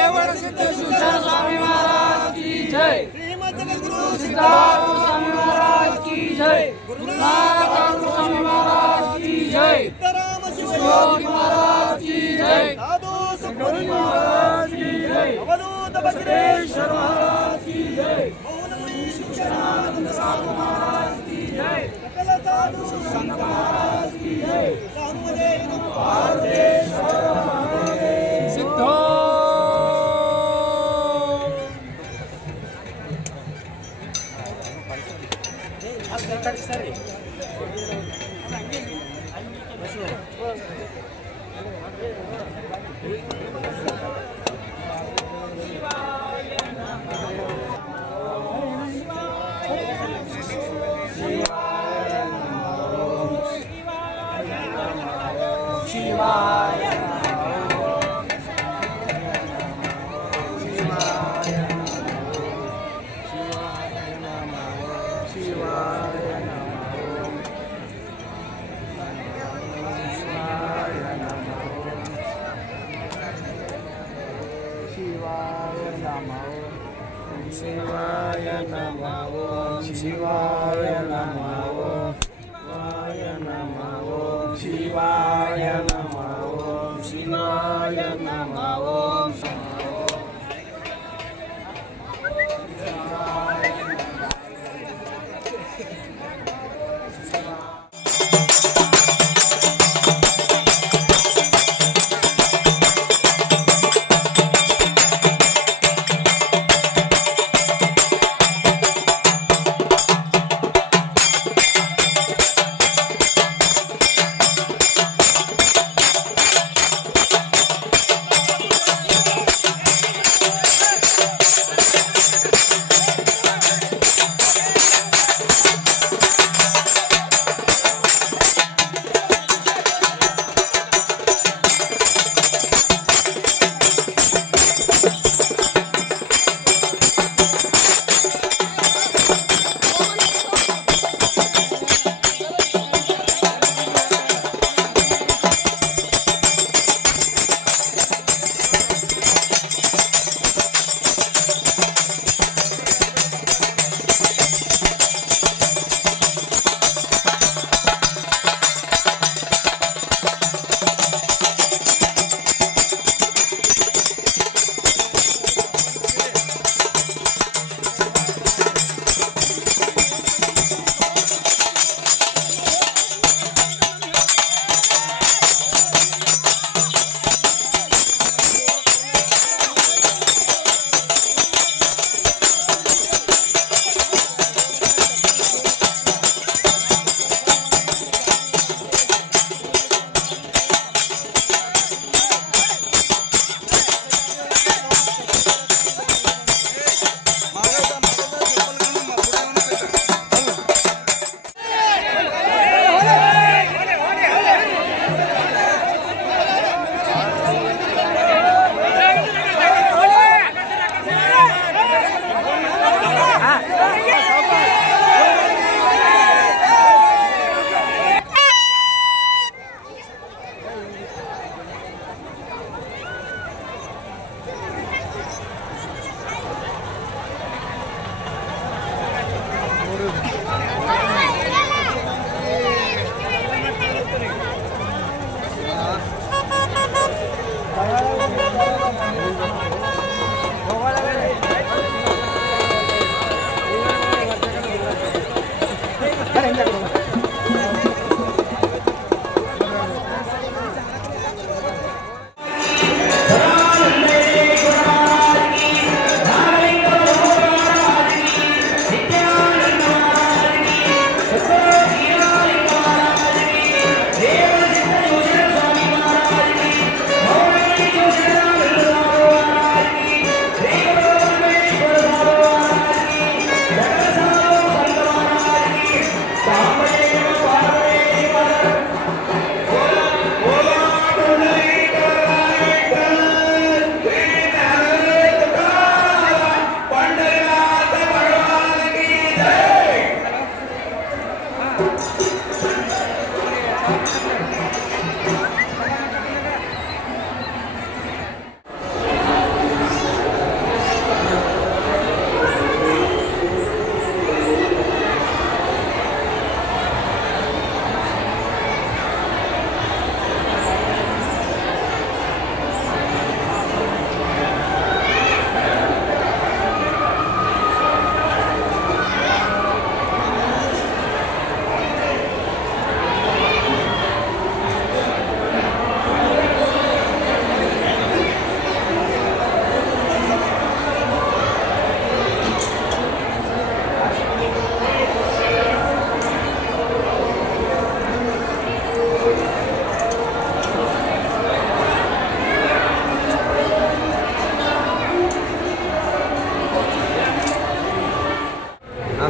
रेवण सिद्धेश्वर स्वामी महाराज की जय। श्रीमद जगद्गुरु सिद्धार्थ स्वामी महाराज की जय। गुरुनाथ स्वामी महाराज की जय। सीताराम शिवयोगी महाराज की जय। साधु सुखमणि महाराज की जय। अवधूत बसवेश्वर महाराज की जय। मौनमुनि शिक्षणानंद साधु महाराज की जय। सकल साधु संत महाराज की जय। रामदेव पार्वतेश्वर महादेव सिद्धो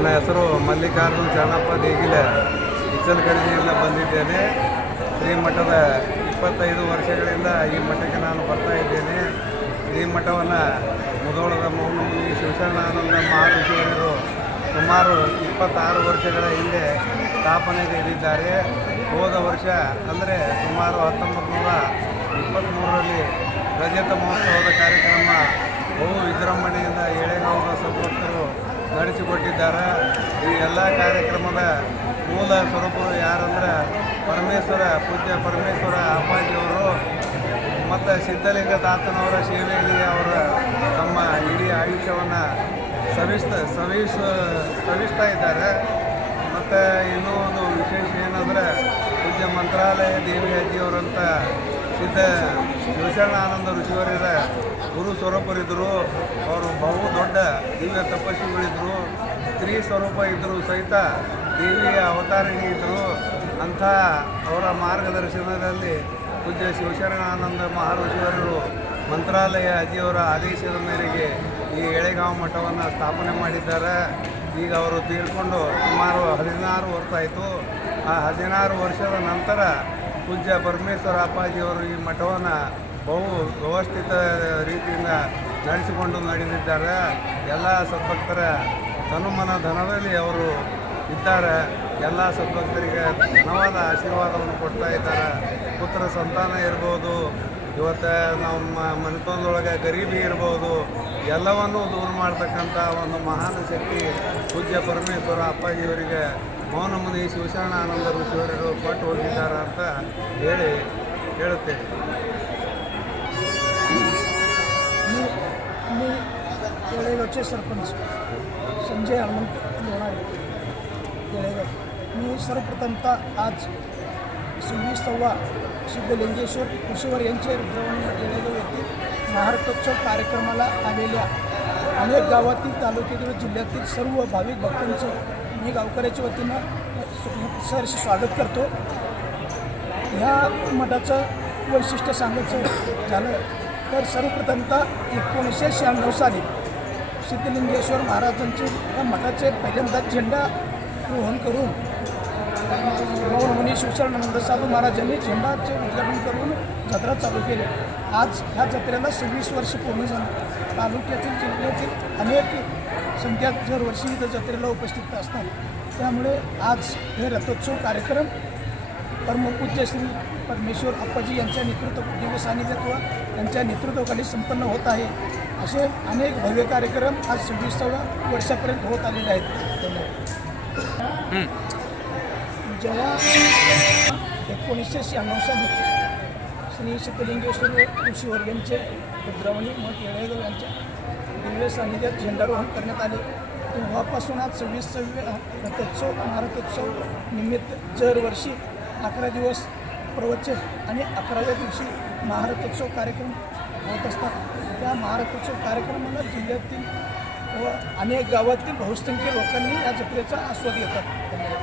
ನನ್ನ ಹೆಸರು ಮಲ್ಲಿಕಾರ್ಜುನ ಶರಣಪ್ಪ ದೇಗಿಲೆ, ಇಚಲಕರಣಿಯಿಂದ ಬಂದಿದ್ದೇನೆ. ಶ್ರೀಮಠದ 25 ವರ್ಷಗಳಿಂದ ಈ ಮಠಕ್ಕೆ ನಾನು ಬರ್ತಾ ಇದ್ದೇನೆ. ಈ ಮಠವನ್ನು ಮುಧೋಳದ ಮೌನಮುನಿ ಶಿವಶರಣಾನಂದ ಮಹಾಋಷಿಯವರು ಸುಮಾರು 26 ವರ್ಷಗಳ ಹಿಂದೆ ಸ್ಥಾಪನೆಗೈದಿದ್ದಾರೆ. ಹೋದ ವರ್ಷ ಅಂದರೆ ಸುಮಾರು 1923ರಲ್ಲಿ ರಜತ ಮಹೋತ್ಸವದ ಕಾರ್ಯಕ್ರಮ ಬಹು ವಿಜೃಂಭಣೆಯಿಂದ ಎಳೆಗಾಂವದ ಸದ್ಭಕ್ತರು ನಡೆಸಿಕೊಟ್ಟಿದ್ದಾರೆ. ಈ ಎಲ್ಲ ಕಾರ್ಯಕ್ರಮದ ಮೂಲ ಸ್ವರೂಪರು ಯಾರಂದ್ರೆ ಪೂಜ್ಯ ಪರಮೇಶ್ವರ ಅಪ್ಪಾಜಿಯವರು ಮತ್ತು ಸಿದ್ಧಲಿಂಗ ತಾತನವರ ಸೇವೆಯಲ್ಲಿ ಅವರ ತಮ್ಮ ಇಡೀ ಆಯುಷ್ಯವನ್ನು ಸವಿಸ್ತಾ ಇದ್ದಾರೆ. ಮತ್ತು ಇನ್ನೂ ಒಂದು ವಿಶೇಷ ಏನಂದರೆ ಪೂಜ್ಯ ಮಂತ್ರಾಲಯ ದೇವಿ ಅಜ್ಜಿಯವರಂಥ ಸಿದ್ಧ ಶಿವಶರಣಾನಂದ ಋಷಿಯವರ ಗುರು ಸ್ವರೂಪರಿದ್ದರು. ಅವರು ಬಹು ದೊಡ್ಡ ದಿವ್ಯ ತಪಸ್ವಿಗಳಿದ್ದರು. ಸ್ತ್ರೀ ಸ್ವರೂಪ ಇದ್ದರು ಸಹಿತ ದೇವಿಯ ಅವತಾರಿಣಿ ಇದ್ದರು. ಅಂಥ ಅವರ ಮಾರ್ಗದರ್ಶನದಲ್ಲಿ ಪೂಜ್ಯ ಶಿವಶರಣಾನಂದ ಮಹಾಋಷಿಯವರು ಮಂತ್ರಾಲಯ ಅಜ್ಜಿಯವರ ಆದೇಶದ ಮೇರೆಗೆ ಈ ಎಳೆಗಾಂವ ಮಠವನ್ನು ಸ್ಥಾಪನೆ ಮಾಡಿದ್ದಾರೆ. ಈಗ ಅವರು ತೀರ್ಕೊಂಡು ಸುಮಾರು 16 ವರ್ಷ ಆಯಿತು. ಆ 16 ವರ್ಷದ ನಂತರ ಪೂಜ್ಯ ಪರಮೇಶ್ವರ ಅಪ್ಪಾಜಿಯವರು ಈ ಮಠವನ್ನು ಬಹು ವ್ಯವಸ್ಥಿತ ರೀತಿಯಿಂದ ನಡೆಸಿಕೊಂಡು ನಡೆದಿದ್ದಾರೆ. ಎಲ್ಲ ಸದ್ಭಕ್ತರ ತನುಮನ ಧನದಲ್ಲಿ ಅವರು ಇದ್ದಾರೆ. ಎಲ್ಲ ಸದ್ಭಕ್ತರಿಗೆ ಘನವಾದ ಆಶೀರ್ವಾದವನ್ನು ಕೊಡ್ತಾ ಇದ್ದಾರೆ. ಪುತ್ರ ಸಂತಾನ ಇರ್ಬೋದು, ಇವತ್ತು ನಮ್ಮ ಮನೆತನದೊಳಗೆ ಗರೀಬಿ ಇರ್ಬೋದು, ಎಲ್ಲವನ್ನೂ ದೂರ ಮಾಡ್ತಕ್ಕಂಥ ಒಂದು ಮಹಾನ್ ಶಕ್ತಿ ಪೂಜ್ಯ ಪರಮೇಶ್ವರ ಅಪ್ಪಾಜಿಯವರಿಗೆ ಮೌನಮುನಿ ಶಿವಶರಣಾನಂದ ಋಷಿಯವರು ಕೊಟ್ಟು ಹೋಗಿದ್ದಾರೆ ಅಂತ ಹೇಳುತ್ತೇನೆ. मी येळेगावचे सरपंच संजय हनुमंत लोणारे येळेगाव. मी सर्वप्रथमतः आज 26वा सिद्धलिंगेश्वर ऋषीवर यांचे रुद्रवणमठ येळेगाव येथील महारथोत्सव कार्यक्रमाला आलेल्या अनेक गावातील तालुक्यातील जिल्ह्यातील सर्व भाविक भक्तांचं मी गावकऱ्याच्या वतीनं सहर्ष स्वागत करतो. ह्या मठाचं वैशिष्ट्य सांगायचं झालं तर सर्वप्रथमतः 1996 साली सिद्धलिंगेश्वर महाराजांचे या मठाचे पहिल्यांदा झेंडा रोहण करून मौनमुनी शिवशरणानंद साधू महाराजांनी झेंडाचे उद्घाटन करून जत्रा चालू केली. आज ह्या जत्रेला 26 वर्ष पूर्ण झाली. तालुक्यातील जिल्ह्यातील अनेक संख्या दरवर्षी इथं जत्रेला उपस्थित असतात. त्यामुळे आज हे रथोत्सव कार्यक्रम परमपूज्य श्री परमेश्वर अप्पाजी यांच्या दिव्य सानिध्यात यांच्या नेतृत्वाखाली संपन्न होत आहे. असे अनेक भव्य कार्यक्रम आज 26व्या वर्षापर्यंत होत आलेले आहेत. जेव्हा 1996 साली श्री सिद्धलिंगेश्वर ऋषीवर्यांचे रुद्रवणी मठ येळेगाव यांच्या दिव्य सानिध्यात झेंडारोहण करण्यात आले. तेव्हापासून आज 26व्या रथोत्सव महारथोत्सव निमित्त दरवर्षी 11 दिवस प्रवचन आणि 11व्या दिवशी महारथोत्सव कार्यक्रम होत असतात. त्या महारथोत्सव कार्यक्रमाला जिल्ह्यातील व अनेक गावातील बहुसंख्य लोकांनी या जत्रेचा आस्वाद घेतात. धन्यवाद.